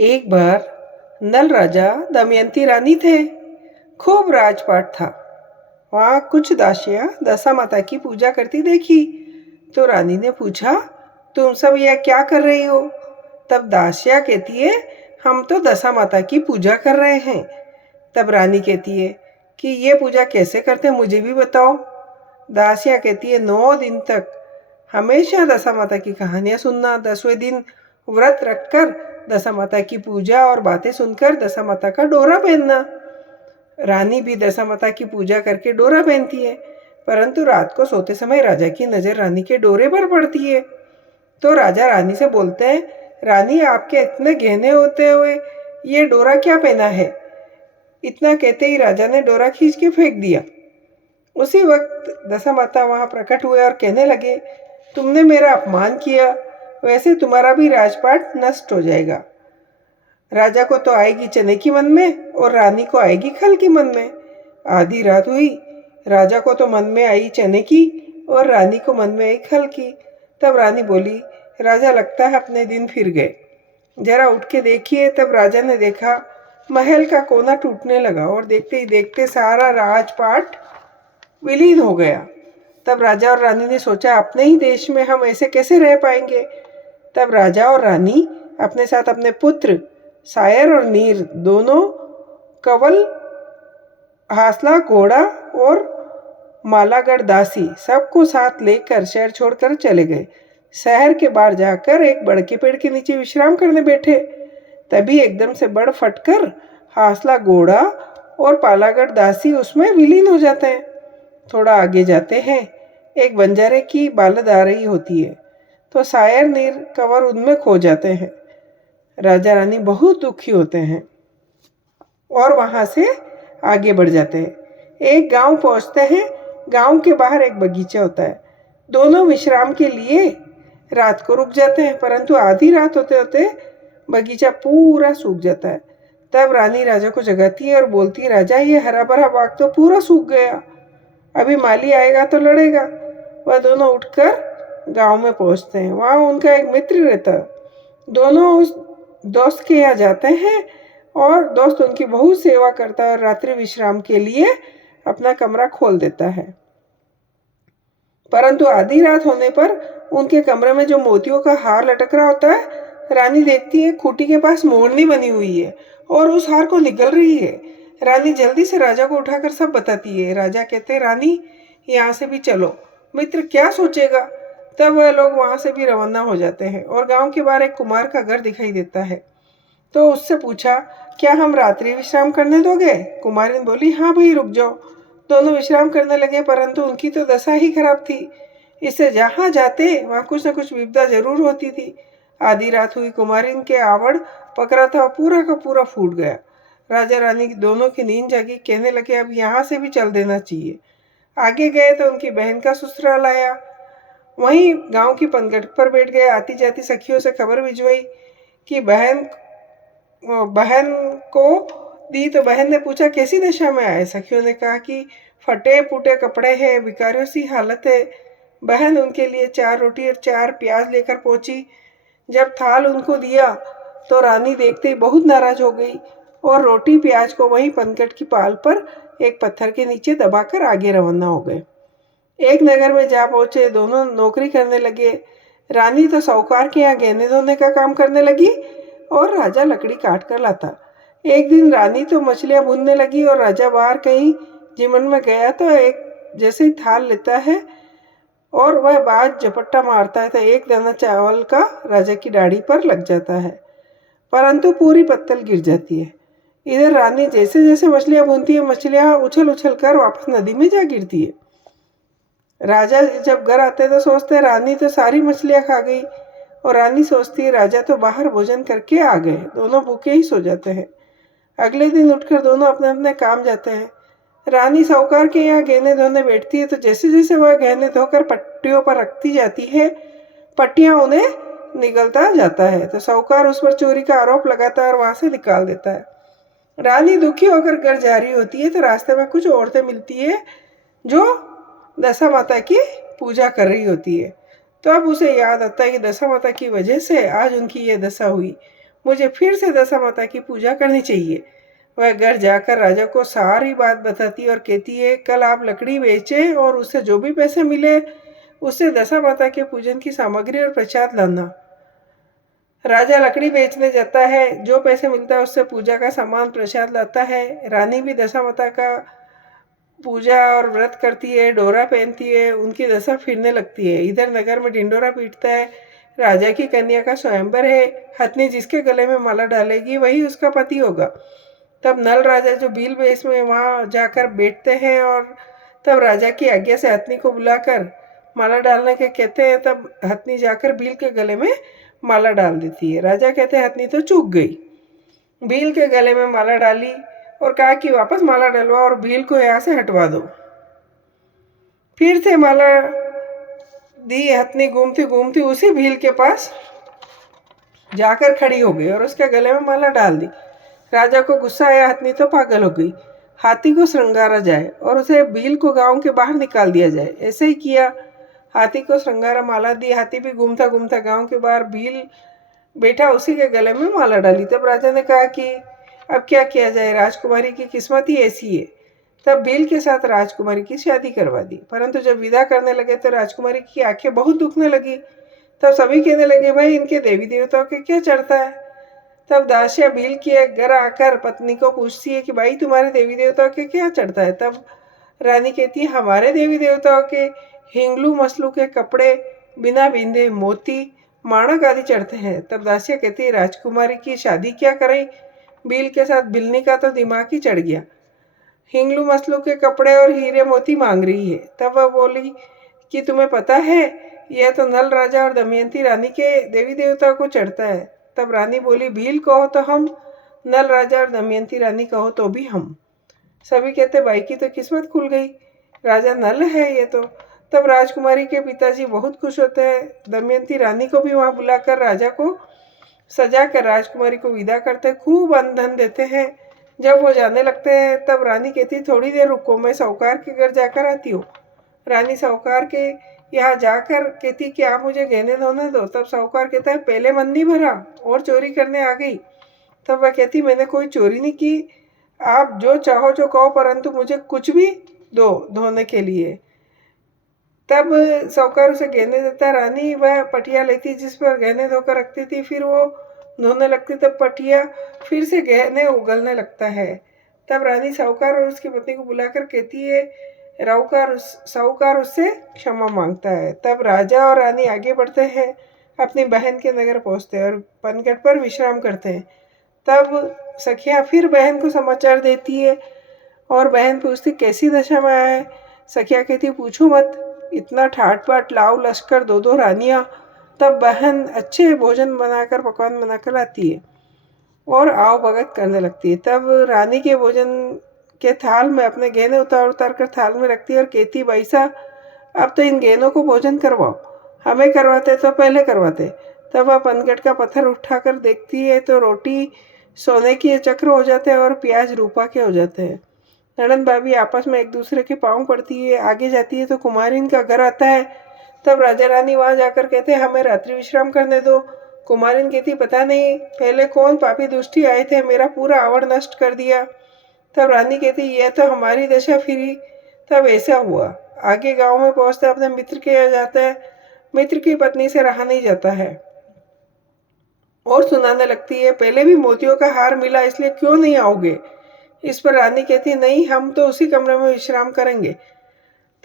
एक बार नल राजा दमयंती रानी थे। खूब राजपाट था। वहाँ कुछ दासियाँ दशा माता की पूजा करती देखी तो रानी ने पूछा, तुम सब यह क्या कर रही हो? तब दासियाँ कहती है, हम तो दशा माता की पूजा कर रहे हैं। तब रानी कहती है कि ये पूजा कैसे करते मुझे भी बताओ। दासियाँ कहती है, 9 दिन तक हमेशा दशा माता की कहानियाँ सुनना, 10वें दिन व्रत रखकर दशा माता की पूजा और बातें सुनकर दशा माता का डोरा पहनना। रानी भी दशा माता की पूजा करके डोरा पहनती है, परंतु रात को सोते समय राजा की नज़र रानी के डोरे पर पड़ती है। तो राजा रानी से बोलते हैं, रानी आपके इतने गहने होते हुए ये डोरा क्या पहना है? इतना कहते ही राजा ने डोरा खींच के फेंक दिया। उसी वक्त दशा माता वहाँ प्रकट हुए और कहने लगे, तुमने मेरा अपमान किया, वैसे तुम्हारा भी राजपाट नष्ट हो जाएगा। राजा को तो आएगी चने की मन में और रानी को आएगी खल की मन में। आधी रात हुई, राजा को तो मन में आई चने की और रानी को मन में आई खल की। तब रानी बोली, राजा लगता है अपने दिन फिर गए, जरा उठ के देखिए। तब राजा ने देखा, महल का कोना टूटने लगा और देखते ही देखते सारा राजपाट विलीन हो गया। तब राजा और रानी ने सोचा, अपने ही देश में हम ऐसे कैसे रह पाएंगे। तब राजा और रानी अपने साथ अपने पुत्र सायर और नीर दोनों, कवल, हासला घोड़ा और मालागढ़ दासी सबको साथ लेकर शहर छोड़कर चले गए। शहर के बाहर जाकर एक बड़ के पेड़ के नीचे विश्राम करने बैठे। तभी एकदम से बड़ फटकर हासला घोड़ा और पालागढ़ दासी उसमें विलीन हो जाते हैं। थोड़ा आगे जाते हैं, एक बंजारे की बालद आ रही होती है, तो सायर, नीर, कंवर उनमें खो जाते हैं। राजा रानी बहुत दुखी होते हैं और वहाँ से आगे बढ़ जाते हैं। एक गांव पहुँचते हैं। गांव के बाहर एक बगीचा होता है। दोनों विश्राम के लिए रात को रुक जाते हैं, परंतु आधी रात होते होते बगीचा पूरा सूख जाता है। तब रानी राजा को जगाती है और बोलती है, राजा ये हरा भरा बाग तो पूरा सूख गया, अभी माली आएगा तो लड़ेगा। वह दोनों उठकर गांव में पहुंचते हैं। वहाँ उनका एक मित्र रहता है। दोनों उस दोस्त के यहाँ जाते हैं और दोस्त उनकी बहुत सेवा करता है और रात्रि विश्राम के लिए अपना कमरा खोल देता है। परंतु आधी रात होने पर उनके कमरे में जो मोतियों का हार लटक रहा होता है, रानी देखती है खूंटी के पास मोरनी बनी हुई है और उस हार को निगल रही है। रानी जल्दी से राजा को उठाकर सब बताती है। राजा कहते हैं, रानी यहाँ से भी चलो, मित्र क्या सोचेगा। तब वह लोग वहाँ से भी रवाना हो जाते हैं और गांव के बाहर एक कुमार का घर दिखाई देता है। तो उससे पूछा, क्या हम रात्रि विश्राम करने दोगे? कुमारिन बोली, हाँ भाई रुक जाओ। दोनों विश्राम करने लगे, परंतु उनकी तो दशा ही खराब थी। इससे जहाँ जाते वहाँ कुछ न कुछ विपदा जरूर होती थी। आधी रात हुई, कुमारिन के आवड़ पकड़ा था, पूरा का पूरा फूट गया। राजा रानी दोनों की नींद जागी, कहने लगे अब यहाँ से भी चल देना चाहिए। आगे गए तो उनकी बहन का ससुराल आया। वहीं गांव की पनगट पर बैठ गए। आती जाती सखियों से खबर भिजवाई कि बहन को दी। तो बहन ने पूछा, कैसी दशा में आए? सखियों ने कहा कि फटे फूटे कपड़े हैं, भिखारियों सी हालत है। बहन उनके लिए 4 रोटी और 4 प्याज लेकर पहुंची। जब थाल उनको दिया तो रानी देखते ही बहुत नाराज हो गई और रोटी प्याज को वहीं पनकट की पाल पर एक पत्थर के नीचे दबाकर आगे रवाना हो गए। एक नगर में जा पहुंचे। दोनों नौकरी करने लगे। रानी तो साहूकार के यहाँ गहने धोने का काम करने लगी और राजा लकड़ी काट कर लाता। एक दिन रानी तो मछलियाँ भूनने लगी और राजा बाहर कहीं जीवन में गया तो एक जैसे ही थाल लेता है और वह बाज झपट्टा मारता है तो एक दाना चावल का राजा की दाढ़ी पर लग जाता है, परंतु पूरी पत्तल गिर जाती है। इधर रानी जैसे जैसे मछलियाँ भूनती है, मछलियाँ उछल उछल कर वापस नदी में जा गिरती है। राजा जब घर आते तो सोचते रानी तो सारी मछलियाँ खा गई, और रानी सोचती है राजा तो बाहर भोजन करके आ गए। दोनों भूखे ही सो जाते हैं। अगले दिन उठकर दोनों अपने अपने काम जाते हैं। रानी साहूकार के यहाँ गहने धोने बैठती है तो जैसे जैसे वह गहने धोकर पट्टियों पर रखती जाती है, पट्टियाँ उन्हें निगलता जाता है। तो साहूकार उस पर चोरी का आरोप लगाता है और वहाँ से निकाल देता है। रानी दुखी होकर घर जा रही होती है तो रास्ते में कुछ औरतें मिलती है जो दशा माता की पूजा कर रही होती है। तो अब उसे याद आता है कि दशा माता की वजह से आज उनकी ये दशा हुई। मुझे फिर से दशा माता की पूजा करनी चाहिए। वह घर जाकर राजा को सारी बात बताती और कहती है, कल आप लकड़ी बेचे और उससे जो भी पैसे मिले उससे दशा माता के पूजन की सामग्री और प्रसाद लाना। राजा लकड़ी बेचने जाता है, जो पैसे मिलता है उससे पूजा का सामान प्रसाद लाता है। रानी भी दशा माता का पूजा और व्रत करती है, डोरा पहनती है, उनकी दशा फिरने लगती है। इधर नगर में ढिंडोरा पीटता है। राजा की कन्या का स्वयंवर है। हथनी जिसके गले में माला डालेगी वही उसका पति होगा। तब नल राजा जो भील वेश में वहाँ जाकर बैठते हैं और तब राजा की आज्ञा से हथनी को बुलाकर माला डालने के कहते हैं। तब हथनी जाकर भील के गले में माला डाल देती है। राजा कहते हैं हथनी तो चूक गई। भील के गले में माला डाली और कहा कि वापस माला डलवा और भील को यहाँ से हटवा दो। फिर से माला दी। हथनी घूमती घूमती उसी भील के पास जाकर खड़ी हो गई और उसके गले में माला डाल दी। राजा को गुस्सा आया, हथनी तो पागल हो गई। हाथी को श्रृंगारा जाए और उसे भील को गांव के बाहर निकाल दिया जाए। ऐसे ही किया। हाथी को श्रृंगारा माला दी। हाथी भी घूमता घूमता गांव के बाहर भील बैठा उसी के गले में माला डाली। तब राजा ने कहा कि अब क्या किया जाए, राजकुमारी की किस्मत ही ऐसी है। तब भील के साथ राजकुमारी की शादी करवा दी। परंतु जब विदा करने लगे तो राजकुमारी की आंखें बहुत दुखने लगी। तब सभी कहने लगे, भाई इनके देवी देवताओं के क्या चढ़ता है। तब दासिया भील की एक घर आकर पत्नी को पूछती है कि भाई तुम्हारे देवी देवताओं के क्या चढ़ता है। तब रानी कहती है, हमारे देवी देवताओं के हिंगलू मसलू के कपड़े, बिना बिंदे मोती, माणक आदि चढ़ते हैं। तब दासिया कहती है, राजकुमारी की शादी क्या करें, भील के साथ बिलनी का तो दिमाग ही चढ़ गया। हिंगलू मसलू के कपड़े और हीरे मोती मांग रही है। तब वह बोली कि तुम्हें पता है यह तो नल राजा और दमयंती रानी के देवी देवताओं को चढ़ता है। तब रानी बोली, भील कहो तो हम, नल राजा और दमयंती रानी कहो तो भी हम। सभी कहते, भाई की तो किस्मत खुल गई, राजा नल है ये तो। तब राजकुमारी के पिताजी बहुत खुश होते हैं। दमयंती रानी को भी वहां बुलाकर राजा को सजा कर राजकुमारी को विदा करते, खूब अन्न धन देते हैं। जब वो जाने लगते हैं तब रानी कहती, थोड़ी देर रुको, मैं साहूकार के घर जाकर आती हूँ। रानी साहूकार के यहाँ जाकर कहती कि आप मुझे गहने धोने दो। तब साहूकार कहता है, पहले मन नहीं भरा और चोरी करने आ गई। तब वह कहती, मैंने कोई चोरी नहीं की, आप जो चाहो जो कहो, परंतु मुझे कुछ भी दो धोने के लिए। तब साहूकार उसे गहने देता। रानी वह पटिया लेती जिस पर गहने धोकर रखती थी, फिर वो धोने लगती। तब पटिया फिर से गहने उगलने लगता है। तब रानी साहूकार और उसकी पत्नी को बुलाकर कहती है, साहूकार उससे क्षमा मांगता है। तब राजा और रानी आगे बढ़ते हैं, अपनी बहन के नगर पहुंचते हैं और पनघट पर विश्राम करते हैं। तब सखियाँ फिर बहन को समाचार देती है और बहन पूछती, कैसी दशा में आया है। सखिया कहती, पूछो मत, इतना ठाट बाट लाव लश्कर, दो दो रानियाँ। तब बहन अच्छे भोजन बनाकर, पकवान बनाकर लाती है और आओ भगत करने लगती है। तब रानी के भोजन के थाल में अपने गहने उतार उतार कर थाल में रखती है और कहती, भाई साहब अब तो इन गहनों को भोजन करवाओ, हमें करवाते तो पहले करवाते। तब वह पनघट का पत्थर उठाकर देखती है तो रोटी सोने की चक्र हो जाते हैं और प्याज रूपा के हो जाते हैं। नड़न भाभी आपस में एक दूसरे के पाँव पड़ती है। आगे जाती है तो कुमारिन का घर आता है। तब राजा रानी वहां जाकर कहते हैं, हमें रात्रि विश्राम करने दो। कुमारिन कहती, पता नहीं पहले कौन पापी दुष्टी आए थे, मेरा पूरा आवड़ नष्ट कर दिया। तब रानी कहती, यह तो हमारी दशा फिरी। तब ऐसा हुआ। आगे गांव में पहुंचते अपने मित्र के यहाँ जाता है। मित्र की पत्नी से रहा नहीं जाता है और सुनाने लगती है, पहले भी मोतियों का हार मिला, इसलिए क्यों नहीं आओगे। इस पर रानी कहती, नहीं, हम तो उसी कमरे में विश्राम करेंगे।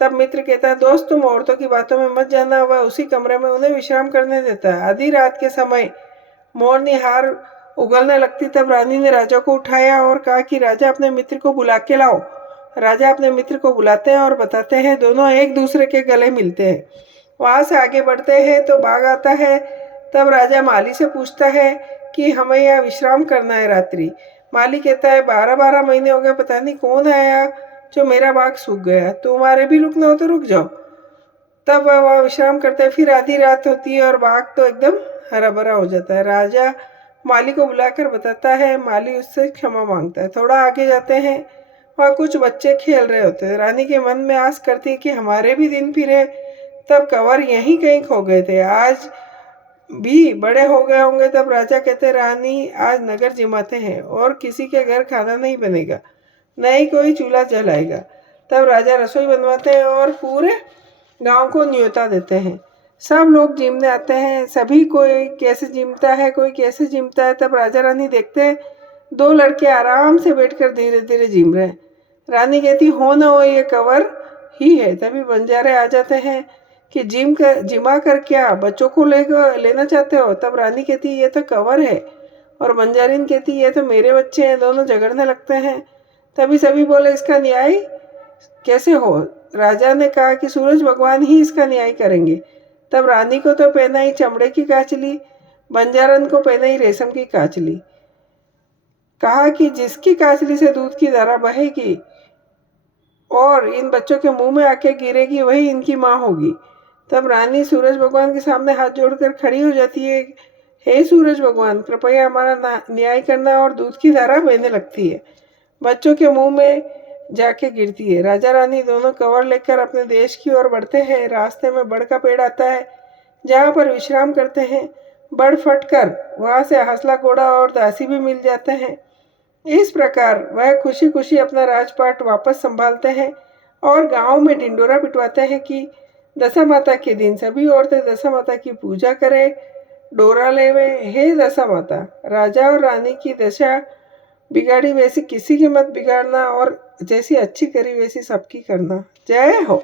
तब मित्र कहता है, दोस्त तुम औरतों की बातों में मत जाना, वह उसी कमरे में उन्हें विश्राम करने देता है। आधी रात के समय मोरनी हार उगलने लगती। तब रानी ने राजा को उठाया और कहा कि राजा अपने मित्र को बुला के लाओ। राजा अपने मित्र को बुलाते हैं और बताते हैं, दोनों एक दूसरे के गले मिलते हैं। वहां से आगे बढ़ते हैं तो बाघ आता है। तब राजा माली से पूछता है कि हमें यहाँ विश्राम करना है रात्रि। माली कहता है, 12-12 महीने हो गए, पता नहीं कौन आया जो मेरा बाग सूख गया, तुम्हारे भी रुकना हो तो रुक जाओ। तब वह विश्राम करते हैं। फिर आधी रात होती है और बाग तो एकदम हरा भरा हो जाता है। राजा माली को बुलाकर बताता है। माली उससे क्षमा मांगता है। थोड़ा आगे जाते हैं, वहाँ कुछ बच्चे खेल रहे होते हैं। रानी के मन में आस करती है कि हमारे भी दिन फिरे। तब कंवर यहीं कहीं खो गए थे। आज भी बड़े हो गए होंगे। तब राजा कहते, रानी आज नगर जिमाते हैं और किसी के घर खाना नहीं बनेगा, न ही कोई चूल्हा जलाएगा। तब राजा रसोई बनवाते हैं और पूरे गांव को न्योता देते हैं। सब लोग जिमने आते हैं, सभी कोई कैसे जिमता है, कोई कैसे जिमता है। तब राजा रानी देखते हैं दो लड़के आराम से बैठकर धीरे धीरे जिम रहे हैं। रानी कहती, हो ना हो ये कवर ही है। तभी बंजारे आ जाते हैं कि जिमा कर क्या बच्चों को लेना चाहते हो। तब रानी कहती, ये तो कवर है। और बंजारिन कहती, ये तो मेरे बच्चे हैं। दोनों झगड़ने लगते हैं। तभी सभी बोले, इसका न्याय कैसे हो। राजा ने कहा कि सूरज भगवान ही इसका न्याय करेंगे। तब रानी को तो पहनाई चमड़े की काचली, बंजारन को पहनाई रेशम की काचली। कहा कि जिसकी काचली से दूध की धारा बहेगी और इन बच्चों के मुंह में आके गिरेगी, वही इनकी माँ होगी। तब रानी सूरज भगवान के सामने हाथ जोड़कर खड़ी हो जाती है, हे सूरज भगवान, कृपया हमारा न्याय करना। और दूध की धारा बहने लगती है, बच्चों के मुंह में जाके गिरती है। राजा रानी दोनों कवर लेकर अपने देश की ओर बढ़ते हैं। रास्ते में बड़ का पेड़ आता है, जहाँ पर विश्राम करते हैं। बड़ फटकर वहाँ से हंसला घोड़ा और दासी भी मिल जाते हैं। इस प्रकार वह खुशी खुशी अपना राजपाट वापस संभालते हैं और गांव में ढिंडोरा पिटवाते हैं कि दशा माता के दिन सभी औरतें दशा माता की पूजा करें, डोरा लेवे। हे दशा माता, राजा और रानी की दशा बिगाड़ी वैसी किसी की मत बिगाड़ना, और जैसी अच्छी करी वैसी सबकी करना। जय हो।